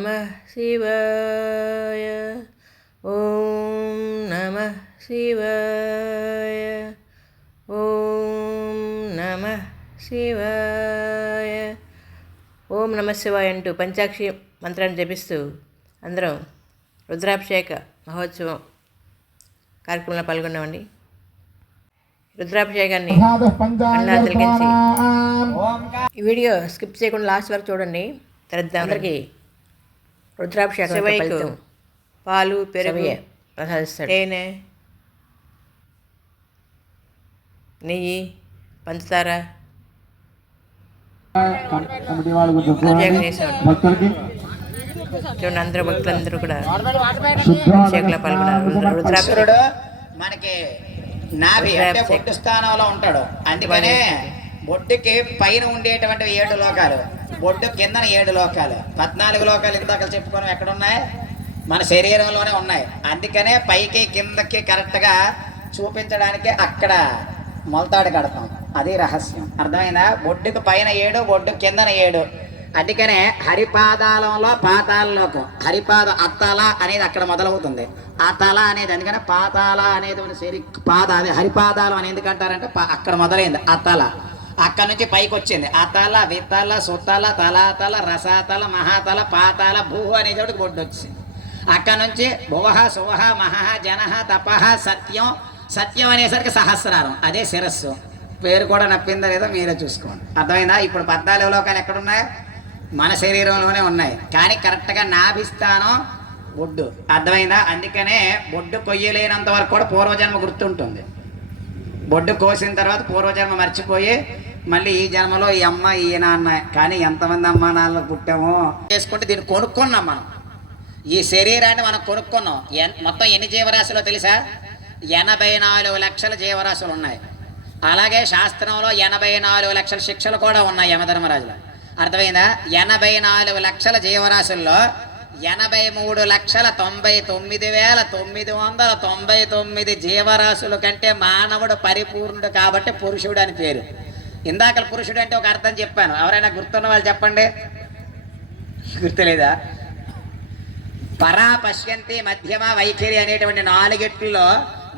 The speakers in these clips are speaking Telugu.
నమః శివాయ. ఓం నమః శివాయ. ఓం నమః శివాయ. ఓం నమః శివాయ అంటూ పంచాక్షి మంత్రాన్ని జపిస్తూ అందరం రుద్రాభిషేక మహోత్సవం కార్యక్రమంలో పాల్గొన్నామండి. రుద్రాభిషేకాన్ని అన్నా తిలకించి ఈ వీడియో స్కిప్ చేయకుండా లాస్ట్ వరకు చూడండి. అందరికీ రుద్రాభిషేకం శివయ్యకు పాలు పెరుగు ప్రసాదిస్తాడు. తేనె, నెయ్యి, పంచదార చూడండి. అందరూ భక్తులందరూ కూడా అభిషేకంలో పాల్గొన్నారు. రుద్రాభిషేకుడు మనకి నాభి అంటే బొట్టు స్థానంలో ఉంటాడు. అందుకనే బొట్టుకి పైన ఉండేటువంటి 7 లోకాలు, బొట్టు కిందన 7 లోకాలు, 14 లోకాలు ఇందాక చెప్పుకోవడం ఎక్కడున్నాయి? మన శరీరంలోనే ఉన్నాయి. అందుకనే పైకి కిందకి కరెక్ట్గా చూపించడానికి అక్కడ మొలతాడు కడతాం. అది రహస్యం. అర్థమైందా? బొడ్డుకు పైన 7, బొడ్డు కిందన 7. అందుకనే హరిపాదాలంలో పాతాలలోకం. హరిపాద అత్తల అనేది అక్కడ మొదలవుతుంది. అతల అనేది అందుకనే పాతాల అనేది పాద అదే హరిపాదాలం అని ఎందుకంటారంటే అక్కడ మొదలైంది అతల. అక్కడ నుంచి పైకి వచ్చింది అతల, వితల, సుతల, తలాతల, రసాతల, మహాతల, పాతాల, భూ అనే చోటుకి బొడ్డు వచ్చింది. అక్కడ నుంచి భువహ, సువహ, మహః, జనః, తపః, సత్యం. సత్యం అనేసరికి సహస్రారం, అదే శిరస్సు. పేరు కూడా నప్పిందా లేదో మీరే చూసుకోండి. అర్థమైందా? ఇప్పుడు 14 లోకాలు ఎక్కడున్నాయి? మన శరీరంలోనే ఉన్నాయి. కానీ కరెక్ట్గా నాభిస్థానం బొడ్డు. అర్థమైందా? అందుకనే బొడ్డు కొయ్యలేనంత వరకు కూడా పూర్వజన్మ గుర్తుంటుంది. బొడ్డు కోసిన తర్వాత పూర్వజన్మ మర్చిపోయి మళ్ళీ ఈ జన్మలో ఈ అమ్మ ఈ నాన్న, కానీ ఎంతమంది అమ్మ నాన్నలు పుట్టామో చేసుకుంటే దీన్ని కొనుక్కున్నాం మనం. ఈ శరీరాన్ని మనం కొనుక్కున్నాం. మొత్తం ఎన్ని జీవరాశులో తెలుసా? 84 లక్షల జీవరాశులు ఉన్నాయి. అలాగే శాస్త్రంలో 84 లక్షల శిక్షలు కూడా ఉన్నాయి యమధర్మరాజులో. అర్థమైందా? 84 లక్షల జీవరాశుల్లో 83,99,999 జీవరాశుల కంటే మానవుడు పరిపూర్ణుడు కాబట్టి పురుషుడు అని పేరు. ఇందాక పురుషుడు అంటే ఒక అర్థం చెప్పాను. ఎవరైనా గుర్తున్న వాళ్ళు చెప్పండి. గుర్తులేదా? పరా, పశ్యంతి, మధ్యమ, వైఖరి అనేటువంటి 4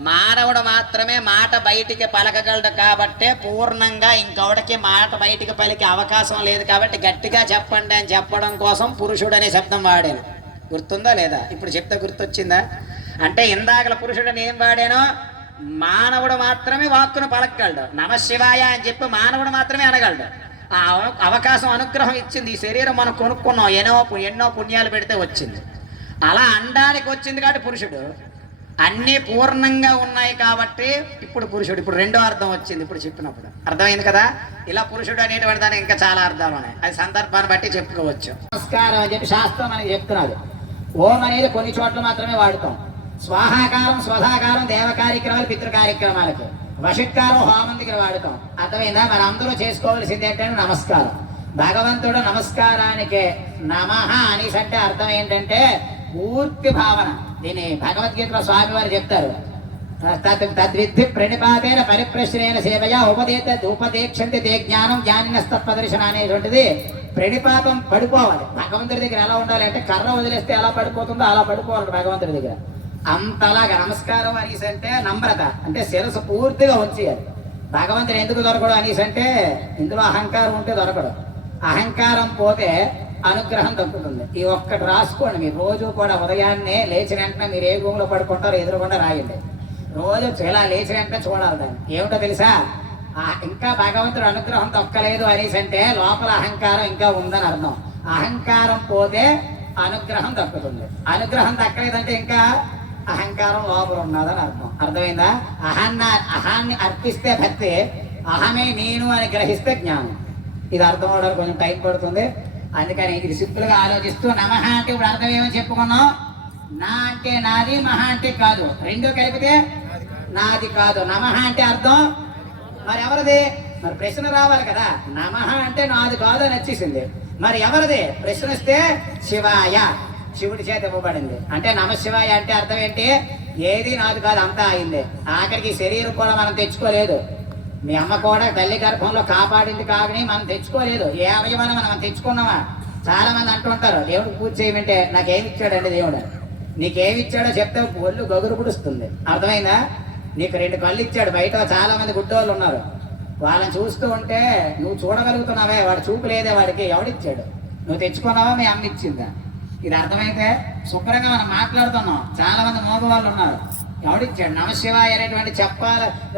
మానవుడు మాత్రమే మాట బయటికి పలకగలడు. కాబట్టే పూర్ణంగా ఇంకొకటికి మాట బయటికి పలికే అవకాశం లేదు. కాబట్టి గట్టిగా చెప్పండి అని చెప్పడం కోసం పురుషుడు అనే శబ్దం వాడాను. గుర్తుందా లేదా? ఇప్పుడు చెప్తే గుర్తొచ్చిందా? అంటే ఇందాకల పురుషుడని ఏం వాడానో, మానవుడు మాత్రమే వాక్కును పలకగలడు. నమశివాయ అని చెప్పి మానవుడు మాత్రమే అనగలడు. ఆ అవకాశం అనుగ్రహం ఇచ్చింది. ఈ శరీరం మనం కొనుక్కున్నాం. ఎన్నో పుణ్యాలు పెడితే వచ్చింది. అలా అనడానికి వచ్చింది కాబట్టి పురుషుడు. అన్నీ పూర్ణంగా ఉన్నాయి కాబట్టి ఇప్పుడు పురుషుడు. ఇప్పుడు రెండో అర్థం వచ్చింది ఇప్పుడు చెప్పినప్పుడు. అర్థమైంది కదా? ఇలా పురుషుడు అనేటువంటి దానికి ఇంకా చాలా అర్థాలు ఉన్నాయి. అది సందర్భాన్ని బట్టి చెప్పుకోవచ్చు. నమస్కారం అని చెప్పి శాస్త్రం మనకి చెప్తున్నారు. ఓం అనేది కొన్ని చోట్ల మాత్రమే వాడుతాం. స్వాహాకారం, స్వధాకారం దేవ కార్యక్రమాలు, పితృ కార్యక్రమాలకు. వషట్కారం హోమం దగ్గర వాడుతాం. అర్థమైందా? మన అందరూ చేసుకోవాల్సింది ఏంటంటే నమస్కారం. భగవంతుడు నమస్కారానికి నమః అనేసి అంటే అర్థం ఏంటంటే పూర్తి భావన. దీన్ని భగవద్గీతలో స్వామి వారు చెప్తారు. తద్విద్ధి ప్రణిపాతేన పరిప్రశ్నేన సేవయా ఉపదేక్షంతి తే జ్ఞానం జ్ఞానినస్తత్వదర్శన అనేటువంటిది. ప్రణిపాతం పడిపోవాలి. భగవంతుడి దగ్గర ఎలా ఉండాలి అంటే కర్ర వదిలేస్తే ఎలా పడిపోతుందో అలా పడిపోవాలి భగవంతుడి దగ్గర. అంతలాగా నమస్కారం అనేసి అంటే నమ్రత, అంటే శిరస్సు పూర్తిగా ఉంచేయాలి. భగవంతుడు ఎందుకు దొరకడు అనేసి అంటే ఇందులో అహంకారం ఉంటే దొరకడు. అహంకారం పోతే అనుగ్రహం దక్కుతుంది. ఈ ఒక్కటి రాసుకోండి. మీరు రోజు కూడా ఉదయాన్నే లేచిన వెంటనే మీరు ఏ భూమిలో పడుకుంటారో ఎదురుకుండా రాయండి. రోజు ఇలా లేచిన వెంటనే చూడాలి. దాన్ని ఏమిటో తెలుసా? ఇంకా భగవంతుడు అనుగ్రహం దక్కలేదు అనేసి అంటే లోపల అహంకారం ఇంకా ఉందని అర్థం. అహంకారం పోతే అనుగ్రహం దక్కుతుంది. అనుగ్రహం దక్కలేదంటే ఇంకా అహంకారం లోపల ఉన్నదని అర్థం. అర్థమైందా? అహాన్ని అర్పిస్తే భక్తి, అహమే నేను అని గ్రహిస్తే జ్ఞానం. ఇది అర్థం అవడానికి కొంచెం టైం పడుతుంది. అందుకని ఇది సింపుల్ గా ఆలోచిస్తూ నమః అంటే ఇప్పుడు అర్థం ఏమని చెప్పుకున్నాం? నా అంటే నాది, మహా అంటే కాదు. రెండు కలిపితే నాది కాదు. నమః అంటే అర్థం మరి ఎవరిది? మరి ప్రశ్న రావాలి కదా. నమః అంటే నాది కాదు అని వచ్చేసింది. మరి ఎవరిది ప్రశ్న వస్తే శివాయ, శివుడి చేత ఇవ్వబడింది. అంటే నమశివాయ అంటే అర్థం ఏంటి? ఏది నాది కాదు, అంతా అయింది. ఆఖరికి శరీరం కూడా మనం తెచ్చుకోలేదు. మీ అమ్మ కూడా తల్లి గర్భంలో కాపాడింది కానీ మనం తెచ్చుకోలేదు. ఏ అవయవాన్ని మనం తెచ్చుకున్నామా? చాలా మంది అంటుంటారు దేవుడికి పూజ చేయమంటే నాకేమి ఇచ్చాడండి దేవుడు. నీకేమి ఇచ్చాడో చెప్తే ఒళ్ళు గగురు పుడుస్తుంది. అర్థమైందా? నీకు 2 కళ్ళు ఇచ్చాడు. బయట చాలా మంది గుడ్డోళ్ళు ఉన్నారు, వాళ్ళని చూస్తూ ఉంటే నువ్వు చూడగలుగుతున్నావే, వాడు చూపు లేదే వాడికి. ఎవడిచ్చాడు? నువ్వు తెచ్చుకున్నావా, మీ అమ్మ ఇచ్చిందా? ఇది అర్థమైతే శుభ్రంగా మనం మాట్లాడుతున్నాం. చాలా మంది మోగవాళ్ళు ఉన్నారు, ఎవడిచ్చాడు? నమశివాయ అనేటువంటి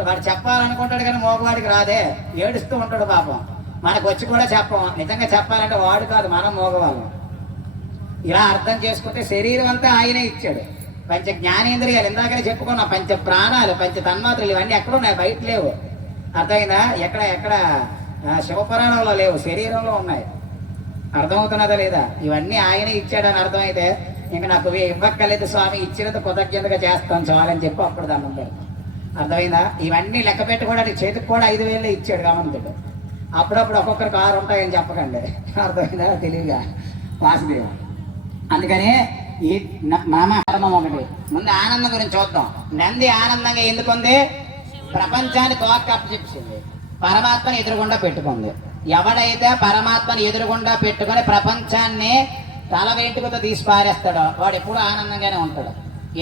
వాడు చెప్పాలనుకుంటాడు కానీ మోగవాడికి రాదే, ఏడుస్తూ ఉంటాడు పాపం. మనకు వచ్చి కూడా చెప్పం. నిజంగా చెప్పాలంటే వాడు కాదు, మనం మోగవాళ్ళం. ఇలా అర్థం చేసుకుంటే శరీరం అంతా ఆయనే ఇచ్చాడు. పంచ జ్ఞానేంద్రియాలు ఇందాకనే చెప్పుకున్నాం, పంచ ప్రాణాలు, పంచ తన్మాత్రలు, ఇవన్నీ ఎక్కడ ఉన్నాయి? బయట లేవు. అర్థమైందా? ఎక్కడ శివపురాణంలో లేవు, శరీరంలో ఉన్నాయి. అర్థమవుతున్నదా లేదా? ఇవన్నీ ఆయనే ఇచ్చాడని అర్థమైతే ఇంకా నాకు ఇవ్వక్కర్లేదు స్వామి, ఇచ్చినంత కృతజ్ఞతగా చేస్తాను చాలని చెప్పి అప్పుడు దాన్ని ఉంటాడు. అర్థమైందా? ఇవన్నీ లెక్క పెట్టుకోవడానికి చేతికి కూడా 5,000 ఇచ్చాడు కామంతుడు. అప్పుడప్పుడు ఒక్కొక్కరు కారు ఉంటాయని చెప్పకండి. అర్థమైందా? తెలివిగా వాసుదేవ. అందుకని ఈ నామకరణం ఒకటి. ముందు ఆనందం గురించి చూద్దాం. నంది ఆనందంగా ఎందుకుంది? ప్రపంచాన్ని తోక అప్పచెప్పింది, పరమాత్మని ఎదురుగుండా పెట్టుకుంది. ఎవడైతే పరమాత్మని ఎదురుగుండా పెట్టుకొని ప్రపంచాన్ని తల వెంట్రుకతో తీసి పారేస్తాడో వాడు ఎప్పుడు ఆనందంగానే ఉంటాడు.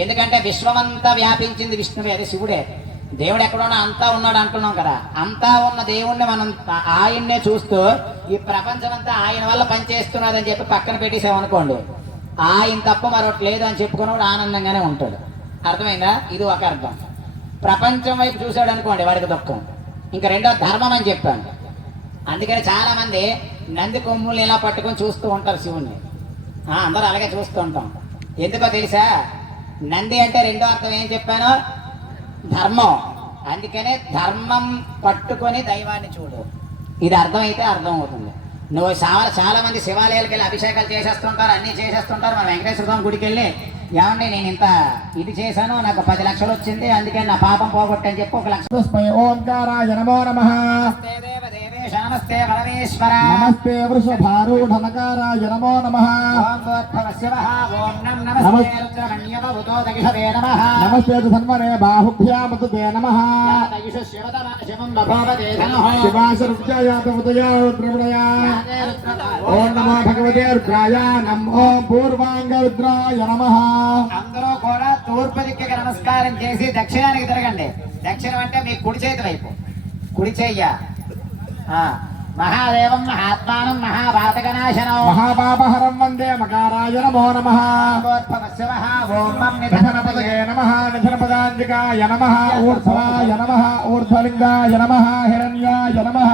ఎందుకంటే విశ్వమంతా వ్యాపించింది విష్ణువే, అది శివుడే. దేవుడు ఎక్కడున్నా అంతా ఉన్నాడు అంటున్నాం కదా. అంతా ఉన్న దేవుణ్ణి మనం ఆయన్నే చూస్తూ ఈ ప్రపంచం అంతా ఆయన వల్ల పనిచేస్తున్నదని చెప్పి పక్కన పెట్టేసామనుకోండి, ఆయన తప్ప మరొకటి లేదు అని చెప్పుకున్నవాడు ఆనందంగానే ఉంటాడు. అర్థమైందా? ఇది ఒక అర్థం. ప్రపంచం వైపు చూశాడు అనుకోండి, వాడికి దుఃఖం. ఇంకా రెండో ధర్మం అని చెప్పాను. అందుకని చాలా మంది నంది కొమ్ముల్ని ఇలా పట్టుకొని చూస్తూ ఉంటారు శివుణ్ణి. అందరూ అలాగే చూస్తూ ఉంటాం. ఎందుకో తెలుసా? నంది అంటే రెండో అర్థం ఏం చెప్పాను? ధర్మం. అందుకనే ధర్మం పట్టుకొని దైవాన్ని చూడు. ఇది అర్థమైతే అర్థం అవుతుంది. నువ్వు చాలా మంది శివాలయాలకు వెళ్ళి అభిషేకాలు చేసేస్తుంటారు, అన్నీ చేసేస్తుంటారు. మన వెంకటేశ్వర స్వామి గుడికి వెళ్ళి ఏమండి నేను ఇంత ఇది చేశాను, నాకు 10 లక్షలు వచ్చింది, అందుకే నా పాపం పోగొట్టని చెప్పి 1 లక్ష. ఓంకారాయ నమో నమః. నమస్తే పరమేశ్వర. నమస్తే వృషభారూఢనకారాయ నమో నమః. నమస్తే ధన్వనే బాహుభ్యామతే నమః. శివాశరుద్రయాతముదయా. ఓం నమో భగవతే రుద్రాయ. నమో పూర్వాంగరుద్రాయ నమః. అందరూ కూడా తూర్పు దిక్కుకి నమస్కారం చేసి దక్షిణానికి తిరగండి. దక్షిణం అంటే మీ కుడి చేతి వైపు, కుడి చెయ్య. మహాదేవం మహాత్మానం మహాపాతకనాశనం మహాపాపహరం వందే మకారాయ నమో నమః. నిధనపదయే నమః. నిధనపదాంజికాయ నమః. ఊర్ధ్వాయ నమః. ఊర్ధ్వలింగాయ నమః. హిరణ్యాయ నమః.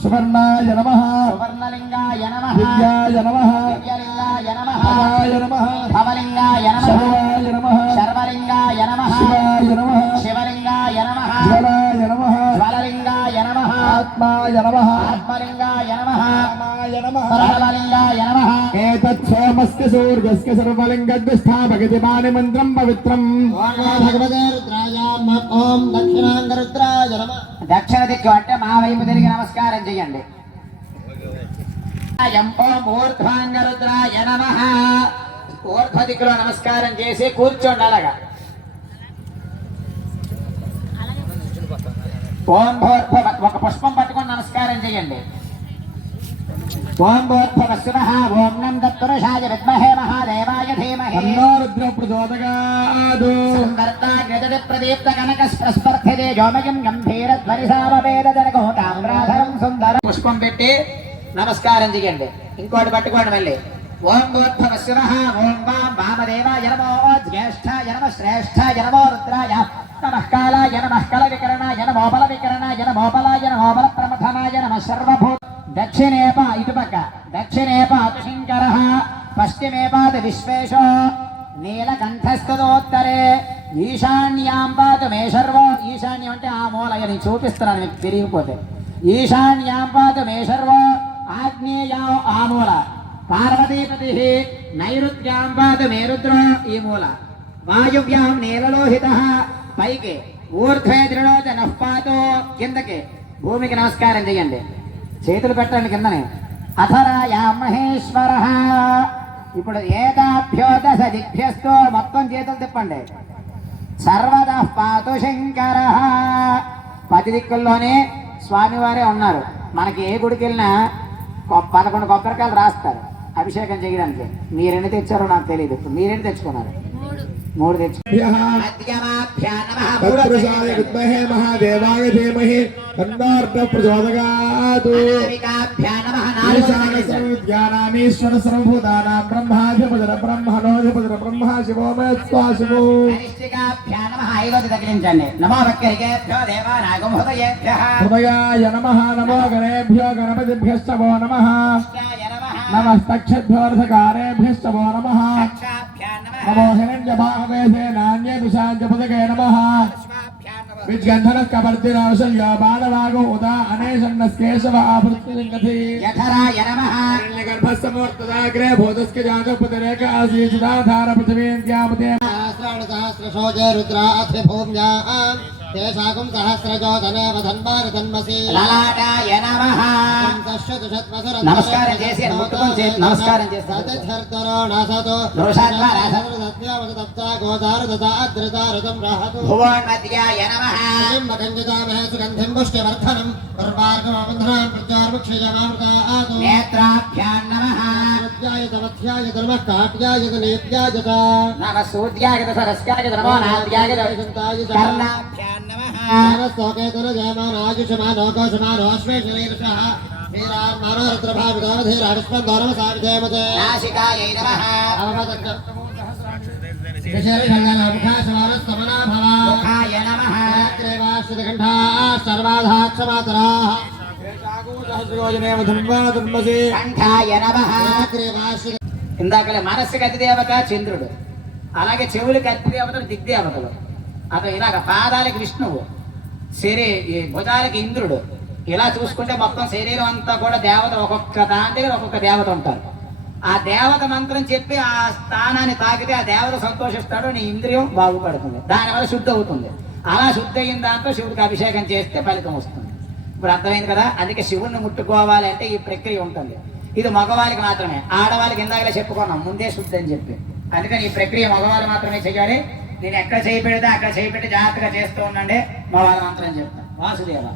సువర్ణాయ నమః. సువర్ణలింగాయ నమః. దివ్యాయ నమః. దివ్యలింగాయ నమః. భవాయ నమః. భవలింగాయ నమః. శివాయ నమః. సర్వలింగాయ నమః. శివాయ నమః. శివలింగాయ నమః. జ్వలాయ నమః. జ్వలలింగాయ నమః. ఆత్మాయ నమః. ఆత్మలింగాయ నమః. రామాయ నమః. సర్వలింగాయ నమః. ఏతత్ సోమస్య సూర్యస్య సర్వలింగద్విస్థాపకతి పాణి మంత్రం పవిత్రం. భగవతే రుద్రాయ ఓం దక్షిణాంగరుద్రాయ నమః. దక్షిణ దిక్కు అంటే మా వైపు తిరిగి నమస్కారం చేయండి. ఓం ఊర్ధ్వాంగరుద్రాయ నమః. ఊర్ధ్వ దిక్కులో నమస్కారం చేసి కూర్చోండి అలాగా. ఓం భూర్భువ ఒక పుష్పం పట్టుకొని నమస్కారం చేయండి. ఓం భూర్భువ స్వః. ఓం నం తత్పురుషాయ విద్మహే మహాదేవాయ ధీమహి. తన్నో రుద్ర ప్రచోదయాత్. సంవర్తాగ్నిజటి ప్రదీప్త కనక స్పర్శతే జోమయం గంభీర ధ్వనిసామవేద జనకోటామ్రాధరం సుందరం. పుష్పం పెట్టి నమస్కారం చేయండి. ఇంకోటి పట్టుకోండి మళ్ళీ. ఓం భూర్భువ స్వః. ఓం వాం వామదేవాయ నమో. జ్యేష్ఠాయ నమః. శ్రేష్ఠాయ నమో. రుద్రాయ నమః. కాలాయ నమః. కల వికరణాయ నమో. బల వికరణాయ నమో. బలాయ నమో. బల ప్రమథనాయ నమః. సర్వభూత. దక్షిణే ఇటుపక్క దక్షిణే పాతు శంకరః. పశ్చిమే పాతు విశ్వేశో. నీలకంఠస్థోత్తరే ఈశాన్యాం పాతు మే శర్వో. ఈశాన్యం అంటే ఆ మూల. నేను చూపిస్తున్నాను మీకు తిరిగిపోతే. ఈశాన్యాం పాతు మే శర్వో. ఆగ్నేయా ఆ మూల. పార్వతీపతి నైరుత్యాం పాతు మే రుద్రో ఈ మూల. వాయువ్యాం నీలలోహిత పైకి. ఊర్ధ్వే దృఢోచ నఃపాతో కిందకి. భూమికి నమస్కారం చేయండి. చేతులు పెట్టండి కిందనే. అథరాయా మహేశ్వర. ఇప్పుడు ఏదాభ్యో దశ దిభ్యస్తో మొత్తం చేతులు తిప్పండి. సర్వదా పాతు శంకర. 10 దిక్కుల్లోనే స్వామివారే ఉన్నారు. మనకి ఏ గుడికి వెళ్ళినా 11 కొబ్బరికాయలు రాస్తారు అభిషేకం చేయడానికి. మీరెన్ని తెచ్చారో నాకు తెలియదు. మీరెన్ని తెచ్చుకున్నారు? 3 తెచ్చుకున్నారు. తత్పురుషాయ విద్మహే మహాదేవాయ ధీమహి తన్నో ప్రచోదయాత్. ఈశానసర్వవిద్యానామీశ్వర సర్వభూతానాం బ్రహ్మాధిపతిర బ్రహ్మణోధిపతిర బ్రహ్మ శివో మే స్వాశివో. హృదయాయ నమః. నమో గణేభ్యో గణపతిభ్యశ్చ వో నమః. నమస్తక్షద్భోర్ధకారేభ్యశ్చ వో నమః. నమో హిరణ్యబాహవే సేనాన్యేషాంజపదకే నమః. విజ్గంధన కపర్దినాశయ్యో బాలవాగో ఉదా అనేషన్నస్కేశవ ఆభృత్తిలింగతి. యథరాయ నమః. గర్భస్సమూర్తదాగ్రే భూతస్క జాతపతిరేక ఆసీసుదాధార పృథివీంద్యామతే. సహస్రశోజే రుద్రాథి భూమ్యా తేషాకం సహస్రజోధనేవ ధన్వారి తన్మసి. లలాటాయ నమః. నమస్కారం చేసి ముట్టుకొని చేసి నమస్కారం చేసి భువన్మధ్యాయ నమః. నేత్రాభ్యాం నమః. నమః సూర్యాయ సరస్యాయ నమో నాద్యాయ కర్ణాభ్యాం నమః. నాసికాయై నమః. ముఖాయ నమః. కంఠాయ నమః. ఇందాకలే మనస్సుకి అతిదేవత చంద్రుడు, అలాగే చెవులకి అతిదేవతలు దిగ్దేవతలు. అతను ఇలాగ పాదాలకి విష్ణువు, భుజాలకి ఇంద్రుడు. ఇలా చూసుకుంటే మొత్తం శరీరం అంతా కూడా దేవత, ఒక్కొక్క దాని దగ్గర ఒక్కొక్క దేవత ఉంటారు. ఆ దేవత మంత్రం చెప్పి ఆ స్థానాన్ని తాకితే ఆ దేవత సంతోషిస్తాడు, నీ ఇంద్రియం బాగుపడుతుంది, దానివల్ల శుద్ధి అవుతుంది. అలా శుద్ధి అయిన దాంతో శివుడికి అభిషేకం చేస్తే ఫలితం వస్తుంది. ఇప్పుడు అర్థమైంది కదా. అందుకే శివుణ్ణి ముట్టుకోవాలి అంటే ఈ ప్రక్రియ ఉంటుంది. ఇది మగవాళ్ళకి మాత్రమే, ఆడవాళ్ళకి ఇందాకలే చెప్పుకున్నాం ముందే శుద్ధి అని చెప్పి. అందుకని ఈ ప్రక్రియ మగవాళ్ళు మాత్రమే చేయాలి. నేను ఎక్కడ చేయి పెడితే అక్కడ చేయి పెట్టి జాగ్రత్తగా చేస్తూ ఉండండి. మగవాళ్ళు మాత్రం చెప్తాను. వాసుదేవ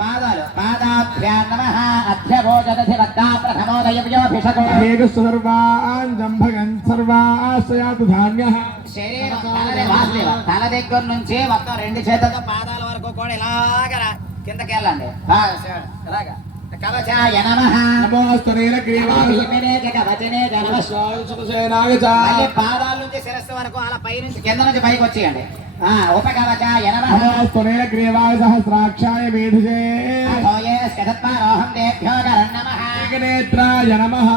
పాదాలు పాదాభ్యాం నమః. అధ్యభోజనసి వద్దాప్రథమోదయవ్యోభిషకో సర్వాశ్రయాత్ ధాన్యః. శరీరం తల దగ్గర నుంచి మొత్తం 2 చేతులతో పాదాల వరకు కూడా ఇలాగ కిందకి వెళ్ళండి. ఇలాగా కవచాయ నమః. పాదాల నుంచి శిరస్సు వరకు అలా పై నుంచి కింద నుంచి పైకి వచ్చేయండి. ఉపకవచాయ నమః. సహస్రాక్షాయ వేధిజే నేత్రాయ నమః.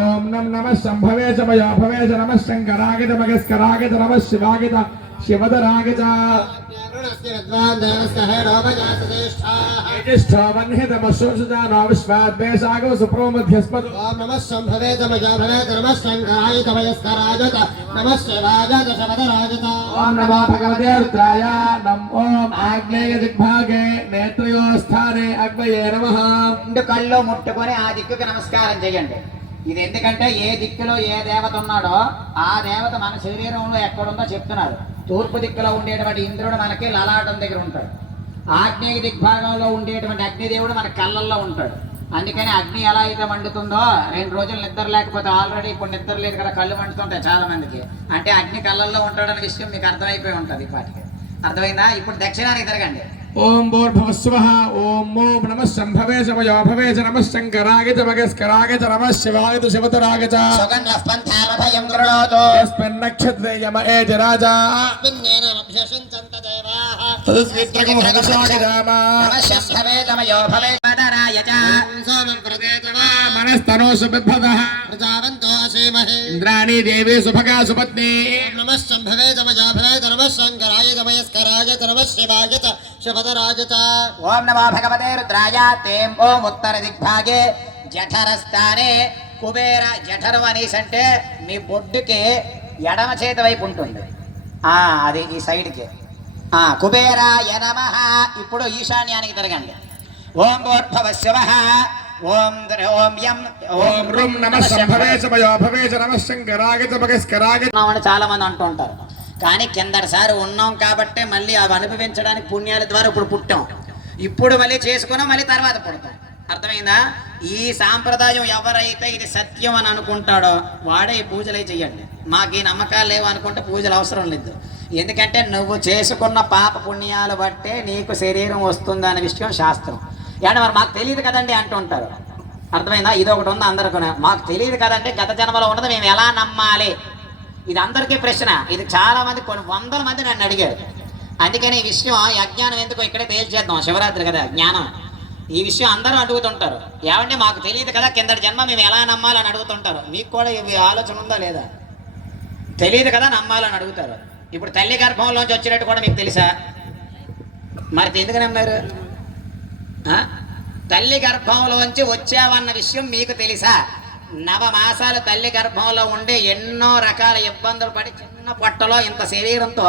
ఓం నమః శంభవే చ మయో భవే చ నమః శంకరాయ చ మగస్కరాయ చ నమః శివాయ చ శివధరాయ చ ఓం నమః శంభవే చ మయో భవే చ నమః శంకరాయ చ మగస్కరాయ చ నమః శివాయ చ శివధరాయ చ. ఓం నమో భగవతే రుద్రాయ. ఓం ఆగ్నేయ దిగ్భాగే నేత్రయో స్థానే అగ్నయే నమః. 2 కళ్ళు ముట్టుకొని ఆ దిక్కుకి నమస్కారం చేయండి. ఇది ఎందుకంటే ఏ దిక్కులో ఏ దేవత ఉన్నాడో ఆ దేవత మన శరీరంలో ఎక్కడుందో చెప్తున్నారు. తూర్పు దిక్కులో ఉండేటువంటి ఇంద్రుడు మనకి లలాటం దగ్గర ఉంటాడు. ఆగ్నేయ దిగ్భాగంలో ఉండేటువంటి అగ్నిదేవుడు మన కళ్ళల్లో ఉంటాడు. అందుకని అగ్ని ఎలా అయితే మండుతుందో 2 రోజులు నిద్ర లేకపోతే, ఆల్రెడీ ఇప్పుడు నిద్ర లేదు కదా, కళ్ళు మండుతుంటాయి చాలా మందికి. అంటే అగ్ని కళ్ళల్లో ఉంటాడన్న విషయం మీకు అర్థమైపోయి ఉంటుంది. పాటికి అర్థమైందా? ఇప్పుడు దక్షిణానికి తిరగండి. ఓం భూర్భువస్సువః. ఓం నమః శంభవే చ మయో భవే చ నమః శంకరాయ చ మగస్కరాయ చ నమః శివాయ చ శివధరాయ చ పంథామభయం గృణోతు. యస్మిన్ నక్షత్రే యమ ఏజ రాజా అభ్యషంచంత దేవాః తదస్విత్రకం హరిషాగదామ శంభవే చ మయో భవే పదరాయ చ సోమం ప్రదేతవ మనస్తనోసు బిభ్రదః ప్రజావంతో అసీమహే. ఇంద్రాణి దేవి సుభగా సుపత్ని. నమః శంభవే చ మయో భవే చ నమః శంకరాయ చ మగస్కరాయ చ నమః శివాయ చ శివధరాయ చ. ఓం నమో భగవతే రుద్రాయ. తేం ఓం ఉత్తర దిగ్భాగే జఠరస్థానే కుబేర. జఠరం అనేసి అంటే మీ బొడ్డుకి ఎడమ చేతి వైపు ఉంటుంది. అది ఈ సైడ్కి. కుబేరాయ నమః. ఇప్పుడు ఈశాన్యానికి తిరగండి. ఓం భూర్భువః స్వః. ఓం యం ఓం రుం నమః సంభవే సమయో భవే చ నమః శంకరాయ చ మగస్కరాయ ఉన్నామని చాలా మంది అంటూ ఉంటారు. కానీ కిందటిసారి ఉన్నాం కాబట్టి మళ్ళీ అవి అనుభవించడానికి పుణ్యాల ద్వారా ఇప్పుడు పుట్టాం. ఇప్పుడు మళ్ళీ చేసుకున్నాం, మళ్ళీ తర్వాత పుడతాం. అర్థమైందా? ఈ సాంప్రదాయం ఎవరైతే ఇది సత్యం అని అనుకుంటాడో వాడే ఈ పూజలు చెయ్యండి. మాకు ఈ నమ్మకాలు లేవు అనుకుంటే పూజలు అవసరం లేదు. ఎందుకంటే నువ్వు చేసుకున్న పాప పుణ్యాలు బట్టే నీకు శరీరం వస్తుంది అనే విషయం శాస్త్రం. అంటే మరి మాకు తెలియదు కదండి అంటుంటారు. అర్థమైందా? ఇది ఒకటి ఉంది అందరికీ. మాకు తెలియదు కదంటే గత జన్మలో ఉన్నది మేము ఎలా నమ్మాలి? ఇది అందరికీ ప్రశ్న. ఇది చాలా మంది, కొన్ని వందల మంది నన్ను అడిగారు. అందుకని ఈ విషయం అజ్ఞానం ఎందుకో ఇక్కడే తేల్చేద్దాం. శివరాత్రి కదా, జ్ఞానం. ఈ విషయం అందరూ అడుగుతుంటారు. ఏమంటే మాకు తెలియదు కదా కిందటి జన్మ మేము ఎలా నమ్మాలని అడుగుతుంటారు. మీకు కూడా ఇవి ఆలోచన ఉందా లేదా? తెలియదు కదా నమ్మాలని అడుగుతారు. ఇప్పుడు తల్లి గర్భంలోంచి వచ్చినట్టు కూడా మీకు తెలుసా? మరి ఎందుకు నమ్మారు? తల్లి గర్భంలోంచి వచ్చావన్న విషయం మీకు తెలుసా? 9 మాసాలు తల్లి గర్భంలో ఉండి ఎన్నో రకాల ఇబ్బందులు పడి చిన్న పొట్టలో ఇంత శరీరంతో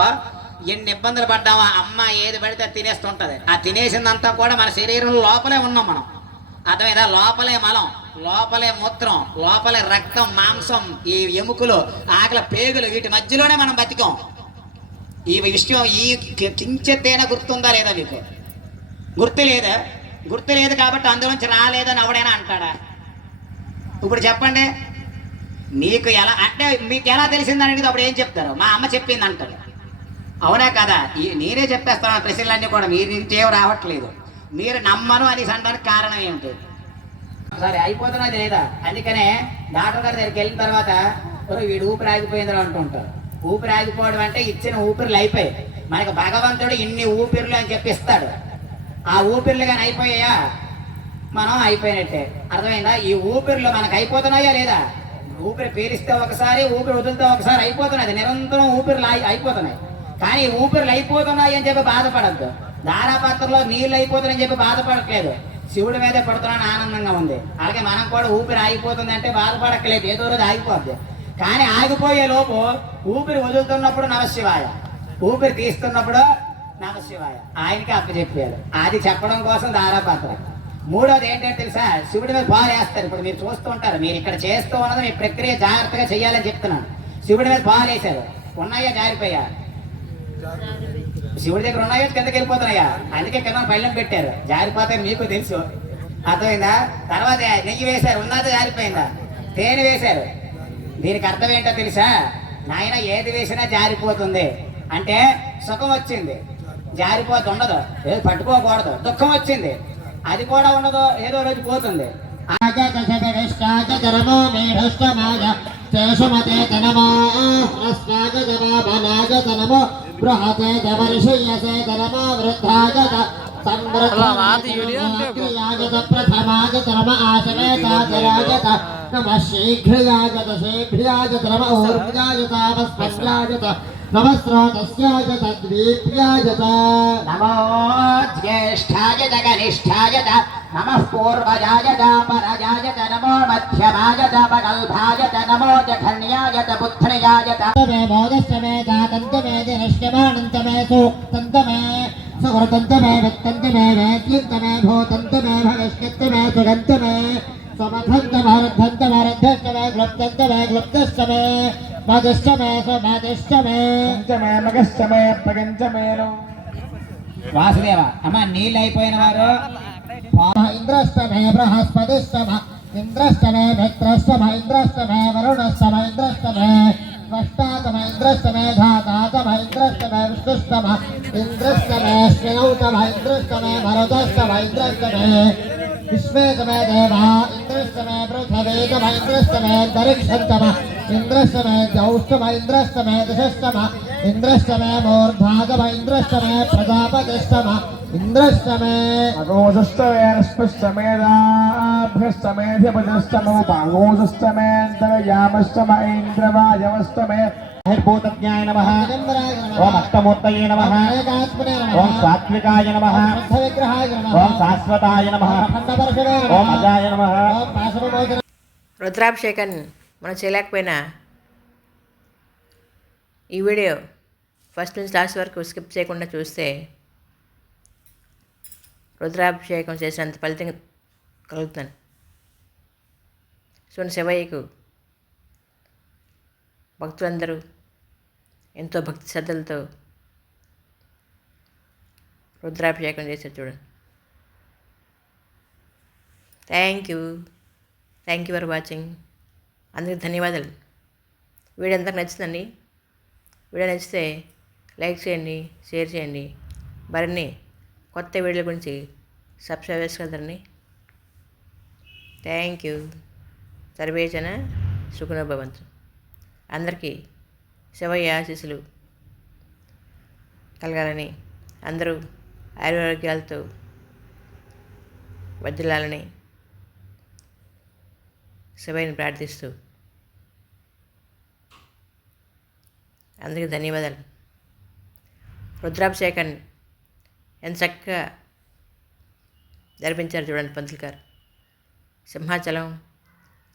ఎన్ని ఇబ్బందులు పడ్డామో. అమ్మ ఏది పడితే తినేస్తుంటది. ఆ తినేసిందంతా కూడా మన శరీరం లోపలే ఉన్నాం మనం. అర్థమైందా? లోపలే మలం, లోపలే మూత్రం, లోపలే రక్తం, మాంసం, ఈ ఎముకలు, ఆకలి, పేగులు, వీటి మధ్యలోనే మనం బతికాం. ఈ విషయం ఈ కించెత్తైనా గుర్తుందా లేదా మీకు? గుర్తు లేదు కాబట్టి అందులోంచి రాలేదని ఎవడైనా అంటాడా? ఇప్పుడు చెప్పండి, మీకు ఎలా అంటే మీకు ఎలా తెలిసిందని అప్పుడు ఏం చెప్తారు? మా అమ్మ చెప్పింది అంటారు. అవునా కదా? నేనే చెప్పేస్తాను ప్రశ్నలన్నీ కూడా. మీరు ఇంకేం రావట్లేదు. మీరు నమ్మను అని అనడానికి కారణం ఏమిటి? సరే అయిపోతున్నది లేదా? అందుకనే డాక్టర్ గారి దగ్గరికి వెళ్ళిన తర్వాత వీడు ఊపిరి ఆగిపోయిందని అంటుంటారు. ఊపిరి ఆగిపోవడం అంటే ఇచ్చిన ఊపిరిలు అయిపోయి, మనకు భగవంతుడు ఇన్ని ఊపిర్లు అని చెప్పిస్తాడు. ఆ ఊపిర్లు కానీ అయిపోయాయా మనం అయిపోయినట్టే. అర్థమైందా? ఈ ఊపిరిలో మనకు అయిపోతున్నాయా లేదా? ఊపిరి పీలిస్తే ఒకసారి, ఊపిరి వదిలితే ఒకసారి అయిపోతున్నది. నిరంతరం ఊపిరిలు అయిపోతున్నాయి. కానీ ఊపిరిలు అయిపోతున్నాయి అని చెప్పి బాధపడద్దు. ధారాపాత్రలో నీళ్ళు అయిపోతున్నాయని చెప్పి బాధపడట్లేదు. శివుడి మీదే పడుతున్నాను ఆనందంగా ఉంది. అలాగే మనం కూడా ఊపిరి ఆగిపోతుంది అంటే బాధపడట్లేదు. ఏదో రోజు ఆగిపోద్ది. కానీ ఆగిపోయే లోపు ఊపిరి వదులుతున్నప్పుడు నమశివాయ, ఊపిరి తీస్తున్నప్పుడు నమశివాయ ఆయనకి అప్పచెప్పారు. అది చెప్పడం కోసం ధారాపాత్ర. మూడోది ఏంటంటే తెలుసా? శివుడి మీద పాలు వేస్తారు. ఇప్పుడు మీరు చూస్తూ ఉంటారు. మీరు ఇక్కడ చేస్తూ ఉన్నది మీ ప్రక్రియ జాగ్రత్తగా చేయాలని చెప్తున్నాను. శివుడి మీద పాలు వేశారు. ఉన్నాయా? జారిపోయా? శివుడి దగ్గర ఉన్నాయో కిందకి వెళ్ళిపోతున్నాయా? అందుకే కింద పళ్ళెం పెట్టారు. జారిపోతాయి మీకు తెలుసు. అర్థమైందా? తర్వాత నెయ్యి వేశారు. ఉన్నది జారిపోయిందా? తేనె వేశారు. దీనికి అర్థం ఏంటో తెలుసా? నాయన ఏది వేసినా జారిపోతుంది అంటే సుఖం వచ్చింది, జారిపోతు ఉండదు. ఏదో పట్టుకోకూడదు. దుఃఖం వచ్చింది, అది కూడా ఉండదు. ఏదో రోజు పోతుంది. ప్రథమాగత నమ ఆశవేతాజరాగత నమ శీఘ్రయాగత శీఘ్రయాగత నమ ఊర్ధ్యాగతామస్పర్యాగత నమ స్రోతస్యాగత ద్వీప్యాగత నమో జ్యేష్ఠాయత కనిష్ఠాయత నమః పూర్వజాయత పరజాయత నమో మధ్యమాయత పగల్భాయత నమో జఘన్యాయత బుద్ధ్నియాయత మే మోదస్తమే దాతంతమే దినశ్యమానంతమే సూక్తంతమే సుకృతంతమే విత్తంతమే వేద్యంతమే భూతంతమే భవిష్యత్తమే సుగంతమే సమర్థంతమర్థంతమే రద్ధస్తమే క్లుప్తంతమే క్లుప్తస్తమే మదస్తమే సుమదస్తమే పంచమే మగస్తమే ప్రగంచమేను. వాసుదేవ అమ్మ నీళ్ళు అయిపోయిన వారు ఇంద్రస్తమే బృహస్పతిస్తమ ఇంద్రస్తమే మిత్రస్తమ ఇంద్రస్తమే వరుణస్తమ ఇంద్రస్తమే వష్టాతమ ఇంద్రస్తమే ధాతాతమ ఇంద్రస్తమే విష్ణుస్తమ ఇంద్రస్తమే శ్రేయౌతమ ఇంద్రస్తమే మరుదస్తమ ఇంద్రస్తమే విశ్వేతమే దేవా ఇంద్రస్తమే పృథవేతమ ఇంద్రస్తమే అంతరిక్షంతమ ఇంద్రస్తమే జౌస్తమ ఇంద్రస్తమే దశస్తమ ఇంద్రస్తమే మూర్ధాగమ ఇంద్రస్తమే ప్రజాపతిస్తమ ఇంద్రస్తమే అగోజస్తమే స్పష్టమేధాభ్యస్తమేధ్యపదస్తమోపాగోజస్తమేంద్రయామస్తమ ఇంద్రవాయవస్తమే భూతజ్ఞాయ నమః. ఓం అష్టమూర్తయే నమః. ఓం సాత్వికాయ నమః. ఓం శాశ్వతాయ నమః. ఓం అజాయ నమః. రుద్రాభిషేకం మనం చేయలేకపోయినా ఈ వీడియో ఫస్ట్ నుంచి లాస్ట్ వరకు స్కిప్ చేయకుండా చూస్తే రుద్రాభిషేకం చేసినంత ఫలితం కలుగుతాను. సో శివయ్యకు భక్తులందరూ ఎంతో భక్తి శ్రద్ధలతో రుద్రాభిషేకం చేశారు చూడండి. Thank you for watching. అందరికి ధన్యవాదాలు. వీడియో అంతకు నచ్చిందండి. వీడియో నచ్చితే లైక్ చేయండి, షేర్ చేయండి. మరిన్ని కొత్త వీడియోల గురించి సబ్స్క్రైబ్ చేసుకోగలరండి. Thank you. సర్వే జన సుఖినో భవంతు. అందరికీ శివయ్య ఆశీస్సులు కలగాలని, అందరూ ఆరోగ్యాలతో వర్ధిల్లాలని శివయ్యని ప్రార్థిస్తూ అందరికీ ధన్యవాదాలు. రుద్రాభిషేకాన్ని ఎంత చక్కగా జరిపించారు చూడండి పంతులు గారు. సింహాచలం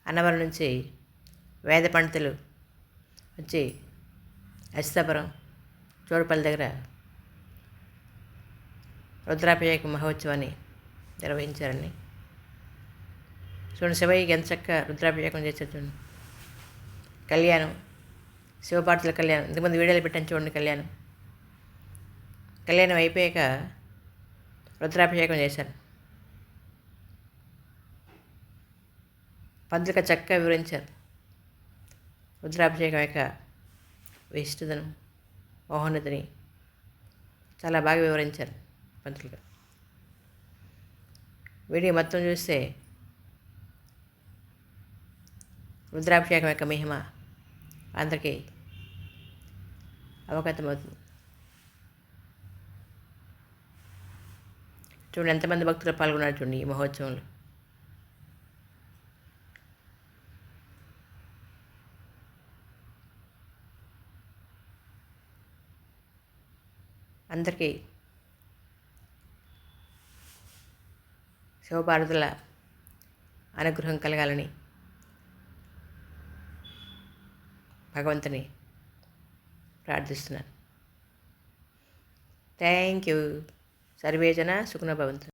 అన్నవరం నుంచి వేద పండితులు వచ్చి అచితాపురం చోడుపల్లి దగ్గర రుద్రాభిషేక మహోత్సవాన్ని నిర్వహించారండి. చూడండి శివయ్యకి ఎంత చక్కగా రుద్రాభిషేకం చేశారు చూడండి. కళ్యాణం, శివపార్వతుల కళ్యాణం, ఇంతకుముందు వీడియోలు పెట్టాను చూడండి. కళ్యాణం అయిపోయాక రుద్రాభిషేకం చేశారు. పంతులుగా చక్కగా వివరించారు రుద్రాభిషేకం యొక్క విశిష్టతను, మహోన్నతిని చాలా బాగా వివరించారు పంతులుగా. వీడియో మొత్తం చూస్తే రుద్రాభిషేకం యొక్క మహిమ అందరికీ అవగతమవుతుంది. చూడండి ఎంతమంది భక్తులు పాల్గొన్నారు చూడండి ఈ మహోత్సవంలో. అందరికీ శివపార్వతుల అనుగ్రహం కలగాలని భగవంతుని ప్రార్థిస్తున్నాను. Thank you. సర్వే జన సుఖినో భవంతు.